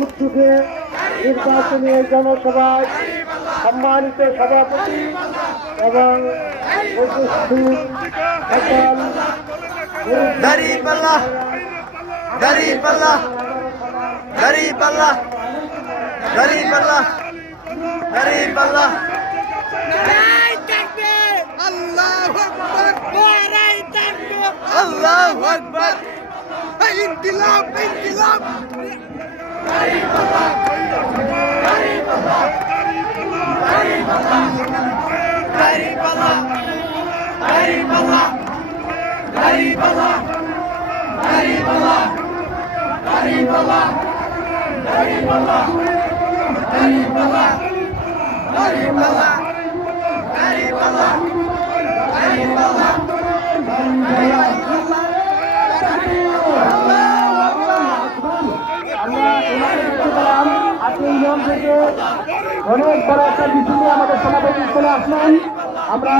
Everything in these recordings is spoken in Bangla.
উৎসুকে নির্বাচনী এই জনসভায় সম্মানিত সভাপতি এবং উপস্থিত সকল আল্লাহু আকবার ইনকিলাব ইনকিলাব আপনি নিয়ম থেকে অনেক বড় একটা বিষয় নিয়ে আমাদের সমাবেশ স্থলে আসলেন। আমরা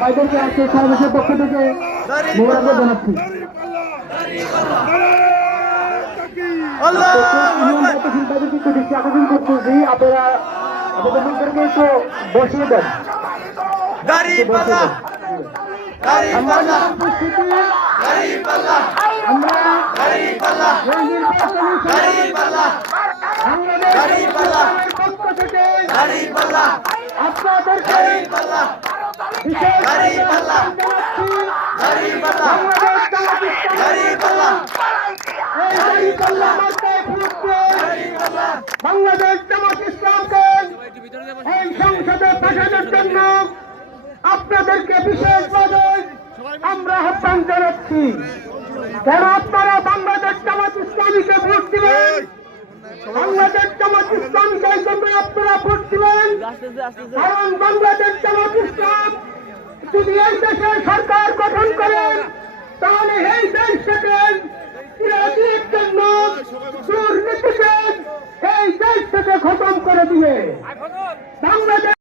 বাইদেরকে আজকে সমাবেশের পক্ষ থেকে মোবারকবাদ জানাচ্ছি। আবেদন করতেছি আপনারা আমাদের লোকদেরকে একটু বসিয়ে দেন। বাংলাদেশ জামাত ইসলামকে এই সংসদে পাঠানোর জন্য আপনাদেরকে বিশেষভাবে আমরা আহ্বান জানাচ্ছি। কেন আপনারা বাংলাদেশ জামাত ইসলামীকে ভোট দিবেন? বাংলাদেশ জামাত ইসলামীকে এই জন্য আপনারা ভোট দিবেন কারণ বাংলাদেশ জামাত ইসলাম যদি এই দেশের সরকার গঠন করেন তাহলে এই দেশ থেকে দুর্নীতিকে এই দেশ থেকে খতম করে দিয়ে